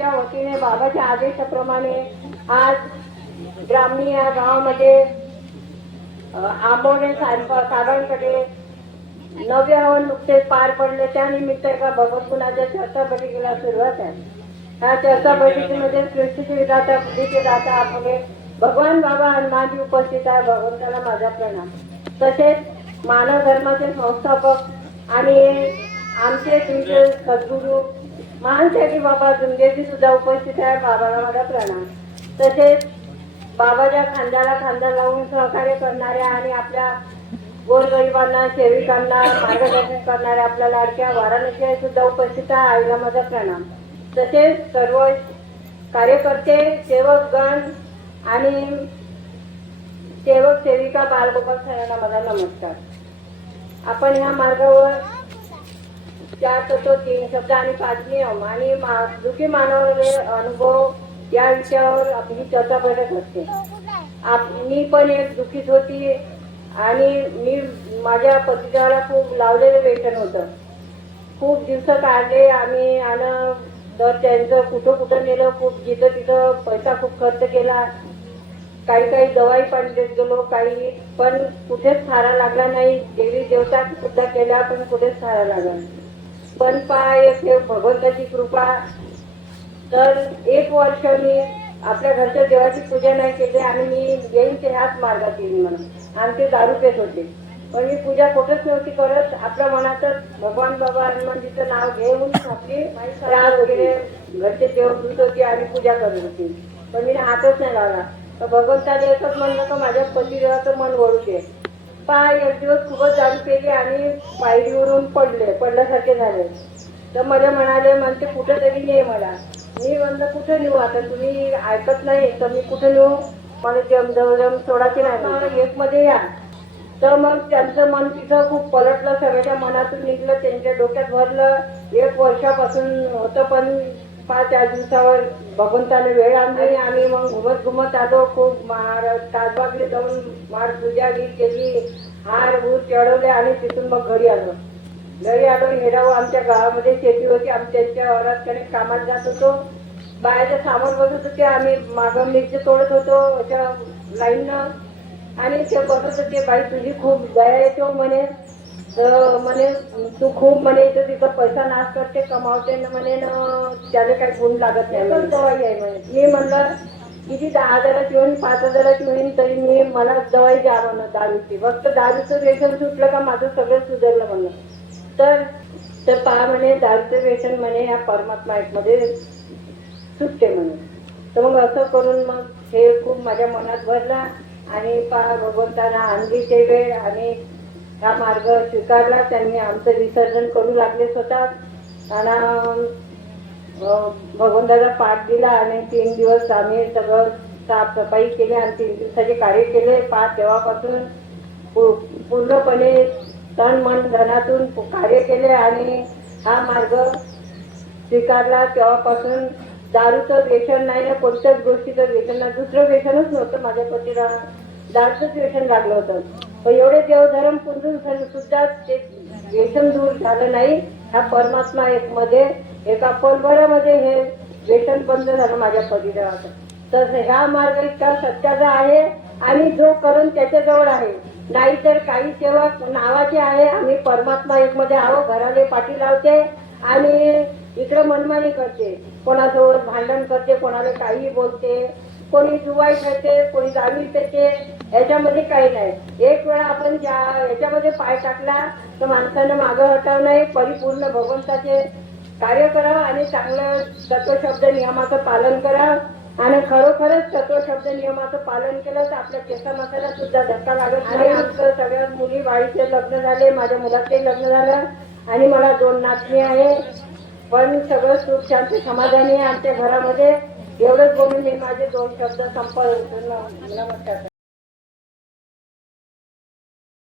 ट्रस्टच्या वतीने बाबाच्या आदेशाप्रमाणे आज ग्रामीण या गावामध्ये आंबोडे साहेबांकडे नवे हवन नुकतेच पार पडले. त्यानिमित्त एका भगवत गुणाच्या चर्चा बैठकीला सुरुवात आहे. ह्या चर्चा बैठकीमध्ये सृष्टीचे विधाता बुद्धीचे दाता आपले भगवान बाबा हनुमानजी उपस्थित आहे. भगवंताला माझा प्रणाम. तसेच मानव धर्माचे संस्थापक आणि आमचे तुमचे सद्गुरू महानशाही बाबा जुंगेजी सुद्धा उपस्थित आहे. बाबाला माझा प्रणाम. तसेच बाबाच्या खांद्याला खांदा लावून सहकार्य करणाऱ्या आणि आपल्या गोरगरिबांना सेविकांना मार्गदर्शन करणाऱ्या आपल्या लाडक्या वाराणसी सुद्धा उपस्थित आहे. आईला माझा प्रणाम. तसेच सर्व कार्यकर्ते सेवकगण आणि सेवक सेविका बालगोपाल सरांना माझा नमस्कार. आपण ह्या मार्गावर 4 तत्व 3 शब्द आणि 5 नियम आणि दुःखी मानवाचे अनुभव या विषयावर आपली चर्चा बैठक असते. मी पण एक दुःखीच होती आणि मी माझ्या पतीला खूप लावलेलं वेतन होतं. खूप दिवस काढले आम्ही आणि तर त्यांचं कुठं कुठं नेलं. खूप जिथं तिथं पैसा खूप खर्च केला. काही दवाई पण देत गेलो काही, पण कुठेच थारा लागला नाही. देवी देवता सुद्धा केल्या पण कुठेच थारा लागला नाही. पण हे भगवंताची कृपा. तर 1 वर्ष मी आपल्या घरच्या देवाची पूजा नाही केली आणि मी येईन ते ह्याच मार्गात येईन म्हणून. आणि ते दारू पेत होते. पण मी पूजा कुठंच नव्हती करत. आपल्या मनातच भगवान बाबा हनुमानजीचं नाव घेऊन आपली राग वगैरे घरचे देव धुत होती आणि पूजा करत होती. पण मी हातच नाही लावला. तर भगवंताने एकच म्हणलं का माझ्या पतिदेवाचं मन वळू दे. एक दिवस खूपच दारू पेली आणि पायरीवरून पडल्यासारखे झाले. तर मला म्हणाले म्हणते कुठंतरी ने मला. मी म्हणलं कुठं नेऊ आता, तुम्ही ऐकत नाही तर मी कुठं नेऊ. मला जमजम सोडायचे नाही. 1 मध्ये या. तर मग त्यांचं मन तिथं खूप पलटलं. सगळ्याच्या मनातून निघलं, त्यांच्या डोक्यात भरलं. 1 वर्षापासून होतं पण 5 दिवसावर भगवंताने वेळ आणली. आम्ही मग घुमत आलो. खूप ताजबागले जाऊन पूजा केली, हार भूत चढवले आणि तिथून मग घरी आलो. हेराव आमच्या गावामध्ये शेती होती. आम्ही त्यांच्या वरात कामाला जात होतो. बायाच्या सामान बसत होते. आम्ही मागं मिरची तोडत होतो अशा लाईननं. आणि ते बसत होते. बाई तुझी खूप दया येतो म्हणे. तर म्हणे तू खूप म्हणे इथं तिथं पैसा नाश करते कमावते ना म्हणे. त्याला काही गुण लागत नाही. पण दवाई आहे म्हणे. मी म्हणलं किती 10,000ची होईन 5,000ची होईन तरी मी मला दवाई द्या म्हणलं दारूची. फक्त दारूचं व्यसन सुटलं का माझं सगळं सुधारलं म्हणलं. तर पहा म्हणे दारूचं व्यसन म्हणे ह्या परमात्मा मध्ये सुटते म्हणे. तर मग असं करून मग हे खूप माझ्या मनात भरला आणि पहा भगवंतांना आणली ते वेळ आणि हा मार्ग स्वीकारला. त्यांनी आमचं विसर्जन करू लागले स्वतः आणि भगवंताचा पाठ दिला आणि 3 दिवस आम्ही सगळं साफसफाई केली आणि 3 दिवसाचे कार्य केले. तेव्हापासून पूर्णपणे तन मन धनातून कार्य केले आणि हा मार्ग स्वीकारला. तेव्हापासून दारूचं व्यसन नाही ना, कोणत्याच गोष्टीचं व्यसन नाही. दुसरं व्यसनच नव्हतं. माझ्या पतीला दारूचंच व्यसन लागलं होतं. पण एवढे देवधर्म पुंजून सुद्धा ते व्यसन दूर झालं नाही. हा परमात्मा मध्ये एका पलभरामध्ये हे व्यसन बंद झालं माझ्या पतिदेवाचं. तर ह्या मार्ग इतका सत्याचा आहे आणि जो करून त्याच्याजवळ आहे. नाहीतर काही सेवा नावाचे आहे. आम्ही परमात्मा मध्ये आहो. घराले पाठी लावते आणि इकडे मनमानी करते. कोणासोबत भांडण करते, कोणाला काही बोलते, कोणी जुवाई खेळते, कोणी दारू पेते. याच्यामध्ये काही नाही. एक वेळा आपण याच्यामध्ये पाय टाकला तर माणसानं मागं हटाव नाही. परिपूर्ण भगवंताचे कार्य करावं आणि चांगलं तत्वशब्द नियमाचं पालन करावं आणि खरोखरच तत्वशब्द नियमाचं पालन केलं तर आपल्या केसामासाला सुद्धा धक्का लागत नाही. आमचं सगळ्या मुली बाळीचे लग्न झाले. माझ्या मुलाचे लग्न झालं आणि मला 2 नातनी आहे. पण सगळं सुख शांती समाधानी आहे आमच्या घरामध्ये. एवढंच बोलून मी माझे 2 शब्द संपवतो. नमस्कार.